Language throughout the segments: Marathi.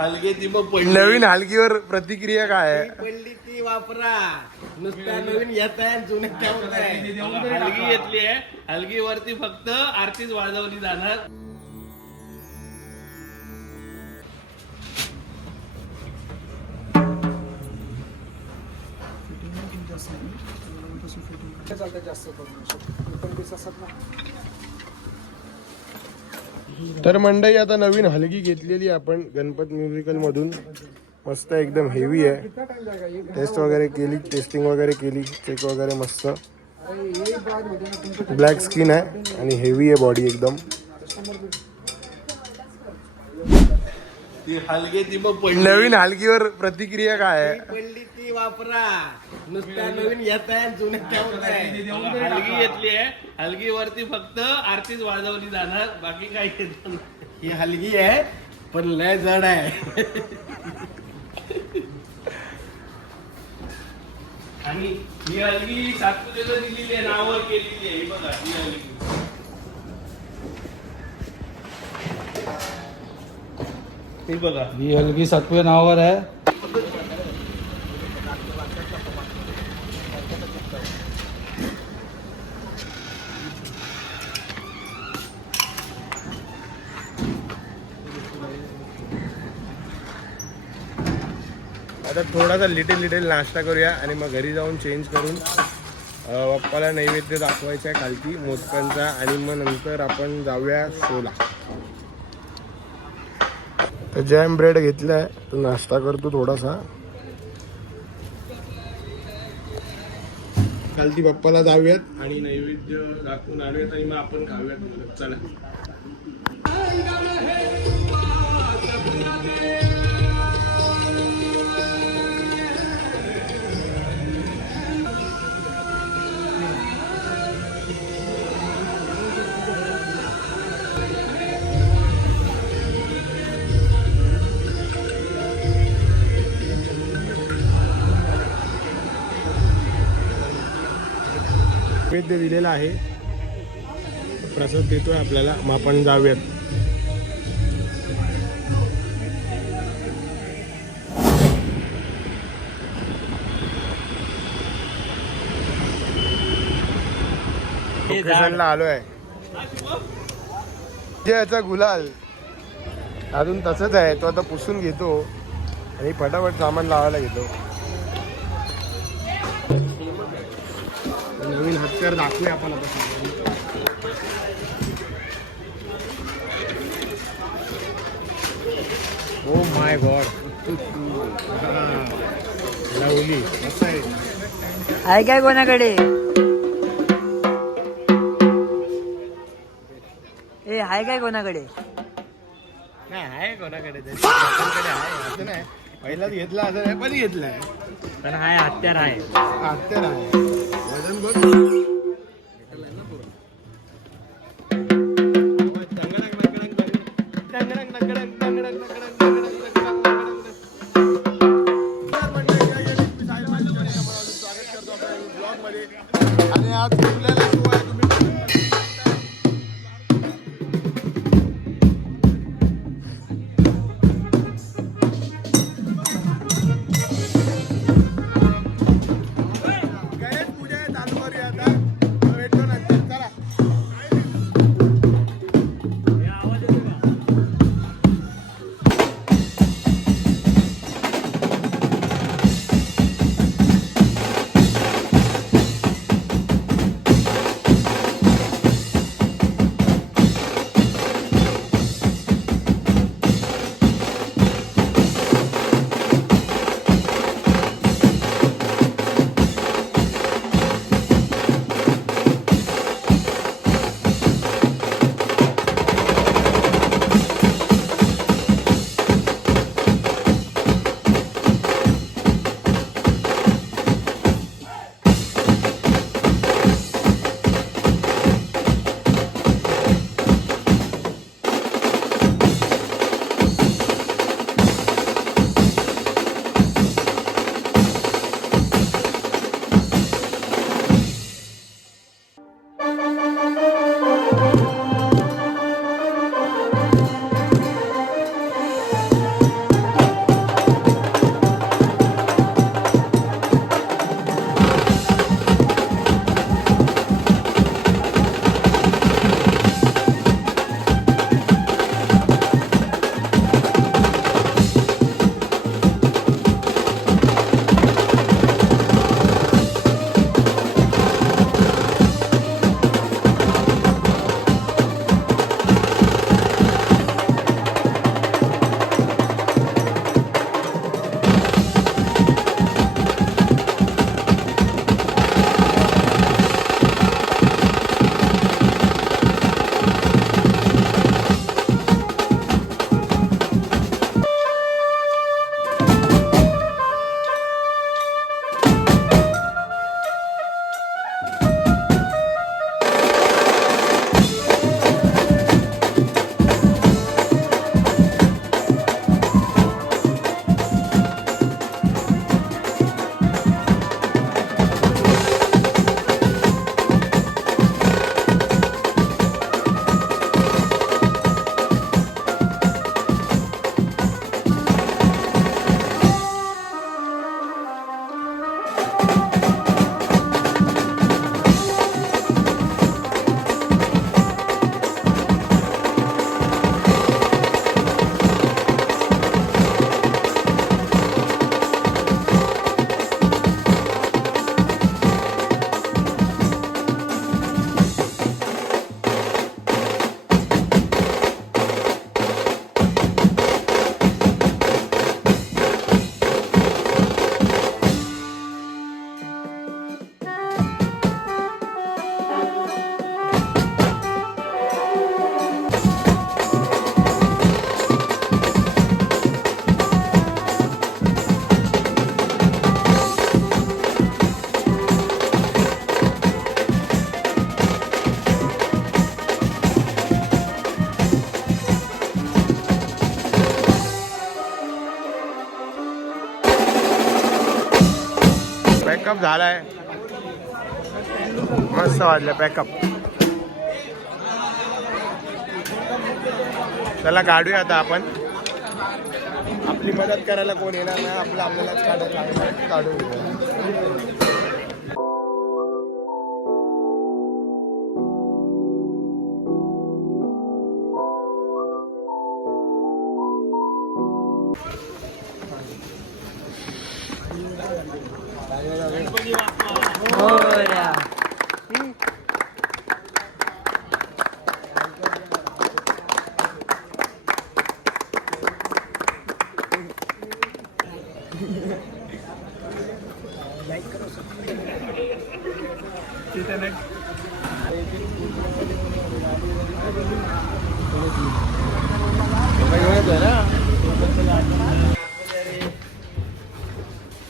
हलगी मग नवीन हलगीवर प्रतिक्रिया काय आहे? पडली ती वापरा नुसत्या नवीन येत आहे जुन्या ठेवत आहे. हलगी घेतली आहे, हलगीवरती फक्त आरतीच वाजवली जाणार. तर मंडळी आता नवीन हलगी घेतलेली आपण गणपत म्युझिकल मधून. मस्त एकदम हेवी आहे. टेस्ट वगैरे केली, टेस्टिंग वगैरे केली, चेक वगैरे मस्त. ब्लॅक स्किन आहे आणि हेवी आहे बॉडी एकदम. ती हलगी मग नवीन हलगीवर प्रतिक्रिया काय आहे? पडली ती वापरा नुसत्या नवीन येत आहे जुन्या ठेवत आहे. हलगी घेतली आहे, हलगीवरती फक्त आरतीच वाजवली जाणार, बाकी काही येत नाही. ही हलगी आहे पण लय जड आहे. आणि ही हलगी सातपुतेला दिलेली आहे, नावावर केलेली आहे. ही बघा ही हलगी. ही बघा ही हलगी सातपुते नावावर आहे. आता थोडासा लिटिल नाश्ता करूया आणि मग घरी जाऊन चेंज करून बाप्पाला नैवेद्य दाखवायचा आहे खालती मोदकांचा. आणि मग नंतर आपण जाऊया शोला. तर जॅम ब्रेड घेतलाय, तो नाश्ता करतो थोडासा. खालती बाप्पाला जाऊयात आणि नैवेद्य दाखवून आणूयात आणि मग आपण खाऊयात. चला. नैवेद्य दिलेला आहे, प्रसाद देतोय आपल्याला. मग आपण जाऊयात. लोकेशनला आलोय. याचा गुलाल अजून तसंच आहे, तो आता पुसून घेतो आणि फटाफट सामान लावायला घेतो. नवीन हत्यार दाखवूया आपण आता. ओ माय गॉड, लावली मस्त आहे काय कोणाकडे? ए हाय काय कोणाकडे? नाही आहे कोणाकडे आहे असं नाही. पहिलाच घेतला असं नाही, पण घेतलाय. पण हाय हत्यार आहे. हत्यार आहे. वजन बघ. आणि आज आपल्याला शिवाय तुम्ही गणेश पूजा चालू करूया आता. पॅकअप झालाय मस्त वाजलं पॅकअप. चला काढूया आता आपण. आपली मदत करायला कोण येणार नाही आपलं आपल्यालाच काढायला काढून घेऊया. मोरया.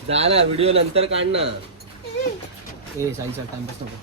जा ना व्हिडिओ नंतर काढ ना. ए साई टाइमपास नको.